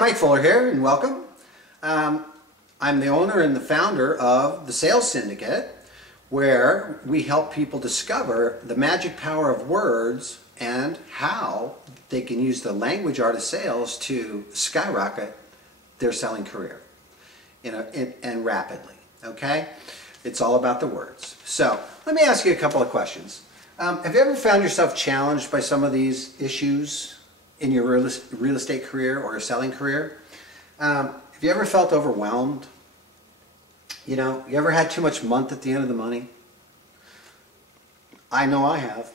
Mike Fuller here, and welcome. I'm the owner and the founder of the Sales Syndicate, where we help people discover the magic power of words and how they can use the language art of sales to skyrocket their selling career, and rapidly. Okay, it's all about the words. So let me ask you a couple of questions. Have you ever found yourself challenged by some of these issues in your real estate career or your selling career? Have you ever felt overwhelmed? You ever had too much month at the end of the money? I know I have.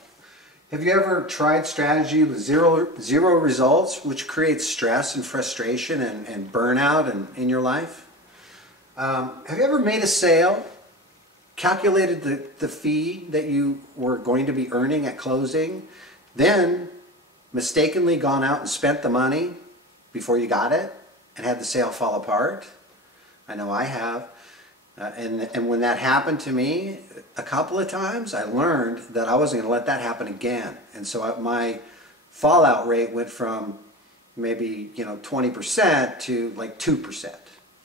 Have you ever tried strategy with zero results, which creates stress and frustration and burnout in your life? Have you ever made a sale, calculated the fee that you were going to be earning at closing, then mistakenly gone out and spent the money before you got it and had the sale fall apart? I know I have. And when that happened to me a couple of times, I learned that I wasn't going to let that happen again. And so my fallout rate went from maybe 20% to like 2%.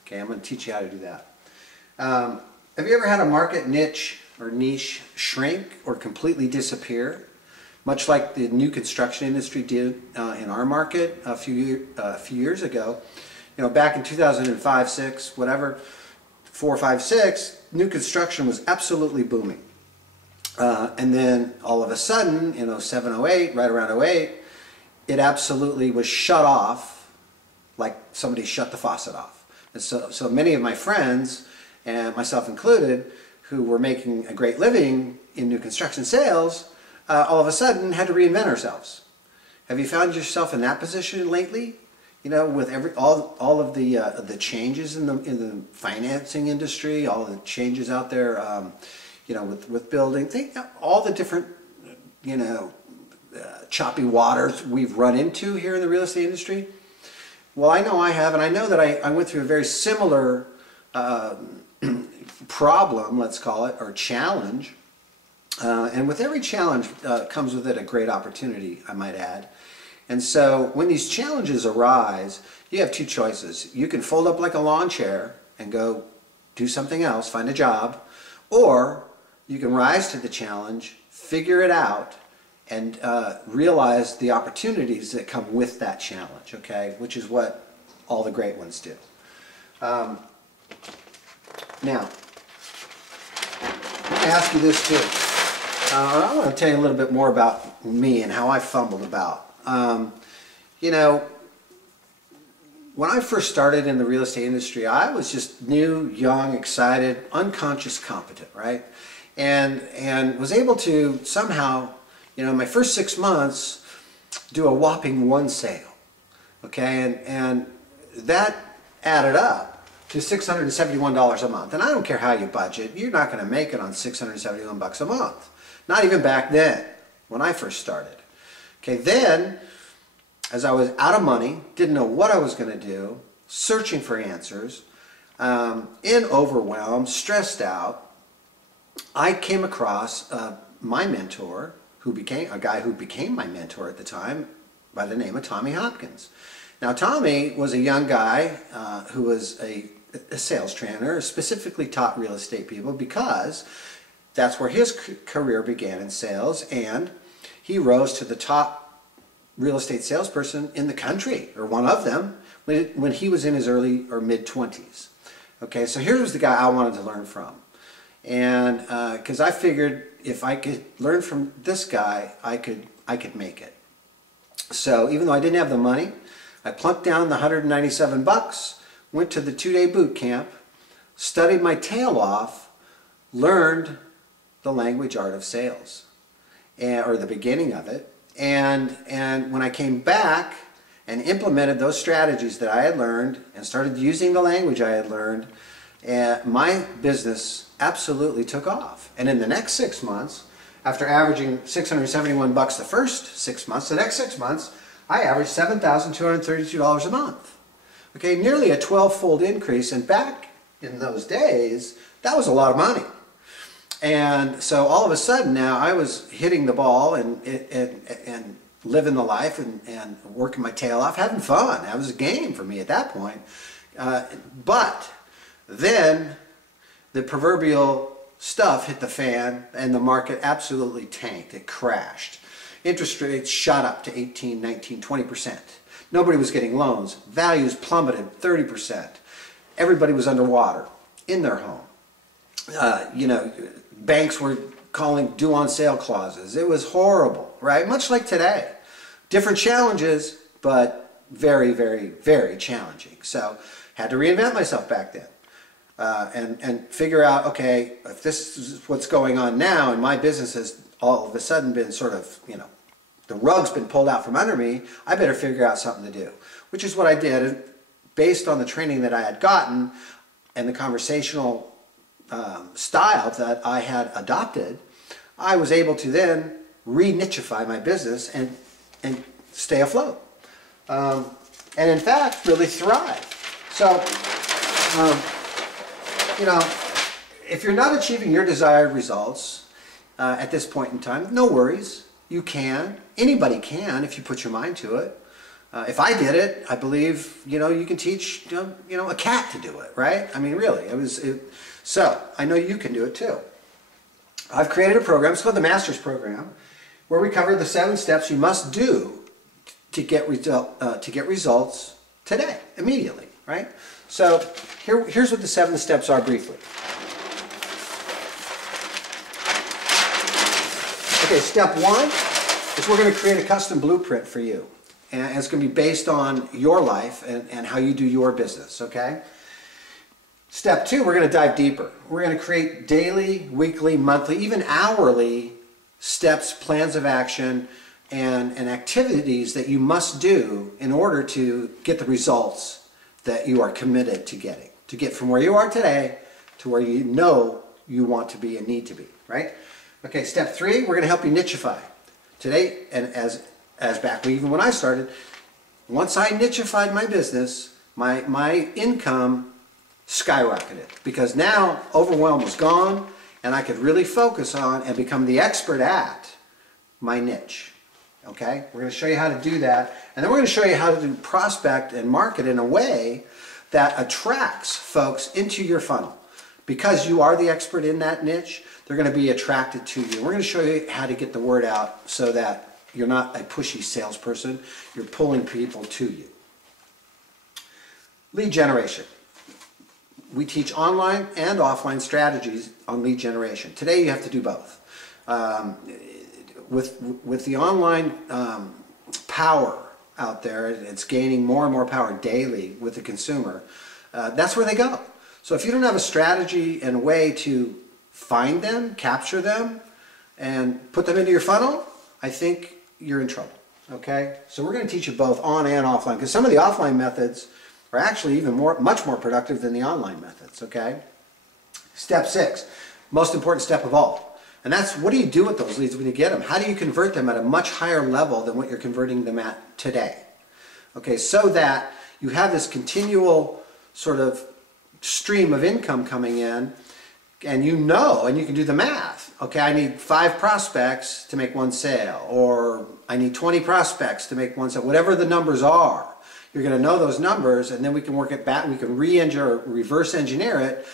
Okay, I'm going to teach you how to do that. Have you ever had a market niche shrink or completely disappear? Much like the new construction industry did in our market a few years ago. Back in 2005, 6, whatever, 4, 5, 6, new construction was absolutely booming. And then all of a sudden, in 07, 08, right around 08, it absolutely was shut off, like somebody shut the faucet off. And so many of my friends, and myself included, who were making a great living in new construction sales, all of a sudden had to reinvent ourselves. Have you found yourself in that position lately? With all of the changes in the financing industry, all the changes out there, with building, all the different, choppy waters we've run into here in the real estate industry. Well, I know I have, and I know that I went through a very similar problem, let's call it, or challenge. And with every challenge comes with it a great opportunity, I might add. And so when these challenges arise, you have two choices. You can fold up like a lawn chair and go do something else, find a job, or you can rise to the challenge, figure it out, and realize the opportunities that come with that challenge, okay? Which is what all the great ones do. Now, let me ask you this too. I want to tell you a little bit more about me and how I fumbled about. When I first started in the real estate industry, I was just new, young, excited, unconscious competent, right? And was able to somehow, in my first 6 months, do a whopping 1 sale, okay? And that added up to $671 a month. And I don't care how you budget, you're not going to make it on $671 a month. Not even back then, when I first started. Okay, then, as I was out of money, didn't know what I was going to do, searching for answers, in overwhelm, stressed out, I came across my mentor, a guy who became my mentor at the time, by the name of Tommy Hopkins. Now, Tommy was a young guy who was a sales trainer, specifically taught real estate people because that's where his career began in sales, and he rose to the top real estate salesperson in the country, or one of them, when he was in his early or mid-20s. Okay, so here was the guy I wanted to learn from. And because I figured if I could learn from this guy, I could make it. So even though I didn't have the money, I plunked down the $197, went to the 2-day boot camp, studied my tail off, learned the language art of sales, or the beginning of it. And when I came back and implemented those strategies that I had learned and started using the language I had learned, my business absolutely took off. And in the next 6 months, after averaging $671 the first 6 months, the next 6 months, I averaged $7,232 a month. Okay, nearly a 12-fold increase. And back in those days, that was a lot of money. And so all of a sudden now I was hitting the ball and living the life and working my tail off, having fun. That was a game for me at that point. But then the proverbial stuff hit the fan and the market absolutely tanked. It crashed. Interest rates shot up to 18, 19, 20%. Nobody was getting loans. Values plummeted 30%. Everybody was underwater in their home. Banks were calling due on sale clauses. It was horrible, right? Much like today. Different challenges, but very, very, very challenging. So had to reinvent myself back then. And figure out, okay, if this is what's going on now and my business has all of a sudden been sort of, the rug's been pulled out from under me, I better figure out something to do. Which is what I did. And based on the training that I had gotten and the conversational style that I had adopted, I was able to then re-nichify my business and stay afloat. And in fact, really thrive. So, if you're not achieving your desired results at this point in time, no worries. You can. Anybody can if you put your mind to it. If I did it, I believe, you can teach, a cat to do it, right? I mean, really, so I know you can do it too. I've created a program, it's called the Masters Program, where we cover the 7 steps you must do to get results today, immediately, right? So here's what the 7 steps are briefly. Okay, step 1 is we're going to create a custom blueprint for you. And it's going to be based on your life and how you do your business, okay? Step 2, we're going to dive deeper. We're going to create daily, weekly, monthly, even hourly steps, plans of action, and activities that you must do in order to get the results that you are committed to getting. To get from where you are today to where you know you want to be and need to be, right? Okay, step 3, we're going to help you nichify. Today, and as back even when I started, once I nichified my business, my income skyrocketed because now overwhelm was gone and I could really focus on and become the expert at my niche. Okay, we're going to show you how to do that, and then we're going to show you how to prospect and market in a way that attracts folks into your funnel. Because you are the expert in that niche, they're going to be attracted to you. We're going to show you how to get the word out so that you're not a pushy salesperson, you're pulling people to you. Lead generation. We teach online and offline strategies on lead generation. Today you have to do both. With the online power out there, it's gaining more and more power daily with the consumer. That's where they go. So if you don't have a strategy and a way to find them, capture them, and put them into your funnel, I think you're in trouble. Okay? So we're going to teach you both on and offline, because some of the offline methods are actually even much more productive than the online methods. Okay? Step 6, most important step of all. And that's, what do you do with those leads when you get them? How do you convert them at a much higher level than what you're converting them at today? Okay, so that you have this continual sort of stream of income coming in, and you can do the math. Okay, I need 5 prospects to make 1 sale, or I need 20 prospects to make 1 sale, whatever the numbers are. You're going to know those numbers, and then we can work it back, we can re-engineer or reverse engineer it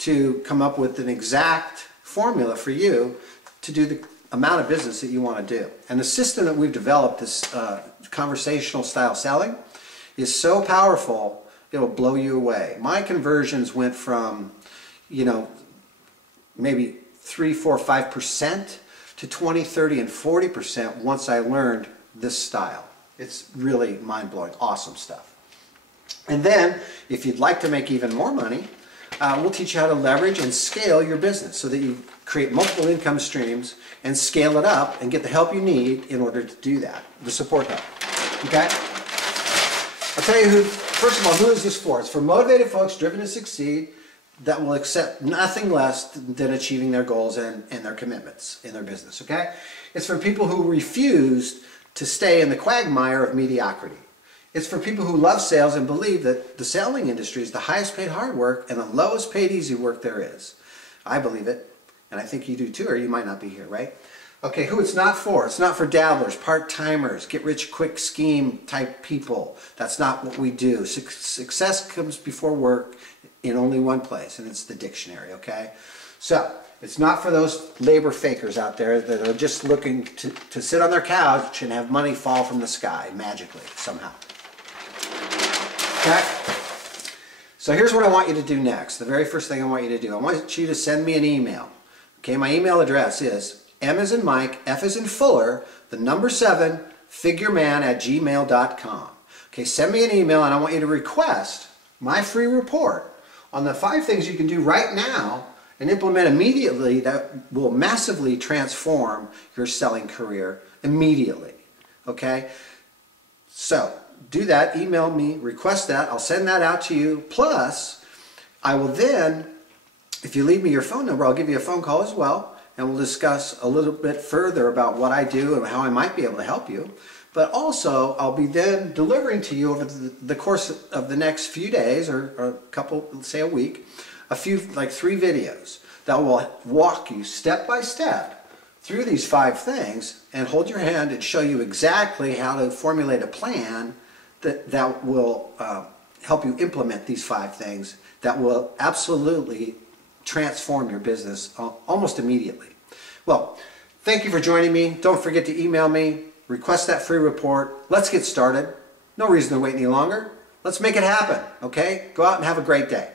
to come up with an exact formula for you to do the amount of business that you want to do. And the system that we've developed, this conversational style selling, is so powerful, it'll blow you away. My conversions went from, maybe 3, 4, 5% to 20, 30, and 40% once I learned this style. It's really mind-blowing, awesome stuff. And then, if you'd like to make even more money, we'll teach you how to leverage and scale your business so that you create multiple income streams and scale it up and get the help you need in order to do that, the support help. Okay? I'll tell you first of all, who is this for? It's for motivated folks driven to succeed that will accept nothing less than achieving their goals and their commitments in their business. Okay? It's for people who refuse to stay in the quagmire of mediocrity. It's for people who love sales and believe that the selling industry is the highest paid hard work and the lowest paid easy work there is. I believe it, and I think you do too, or you might not be here, right? Okay, who it's not for? It's not for dabblers, part-timers, get-rich-quick scheme type people. That's not what we do. Success comes before work in only one place, and it's the dictionary, okay? So, it's not for those labor fakers out there that are just looking to sit on their couch and have money fall from the sky magically, somehow. Okay? So here's what I want you to do next. The very first thing I want you to do. I want you to send me an email. Okay, my email address is M as in Mike, F as in Fuller, the number 7, figureman@gmail.com. Okay, send me an email and I want you to request my free report on the 5 things you can do right now and implement immediately that will massively transform your selling career immediately. Okay? So, do that, email me, request that, I'll send that out to you. Plus, I will then, if you leave me your phone number, I'll give you a phone call as well. And we'll discuss a little bit further about what I do and how I might be able to help you. But also, I'll be then delivering to you over the course of the next few days, or a couple, say a week, like 3 videos that will walk you step by step through these 5 things and hold your hand and show you exactly how to formulate a plan that will help you implement these 5 things that will absolutely transform your business almost immediately. Well, thank you for joining me. Don't forget to email me, request that free report. Let's get started. No reason to wait any longer. Let's make it happen, okay? Go out and have a great day.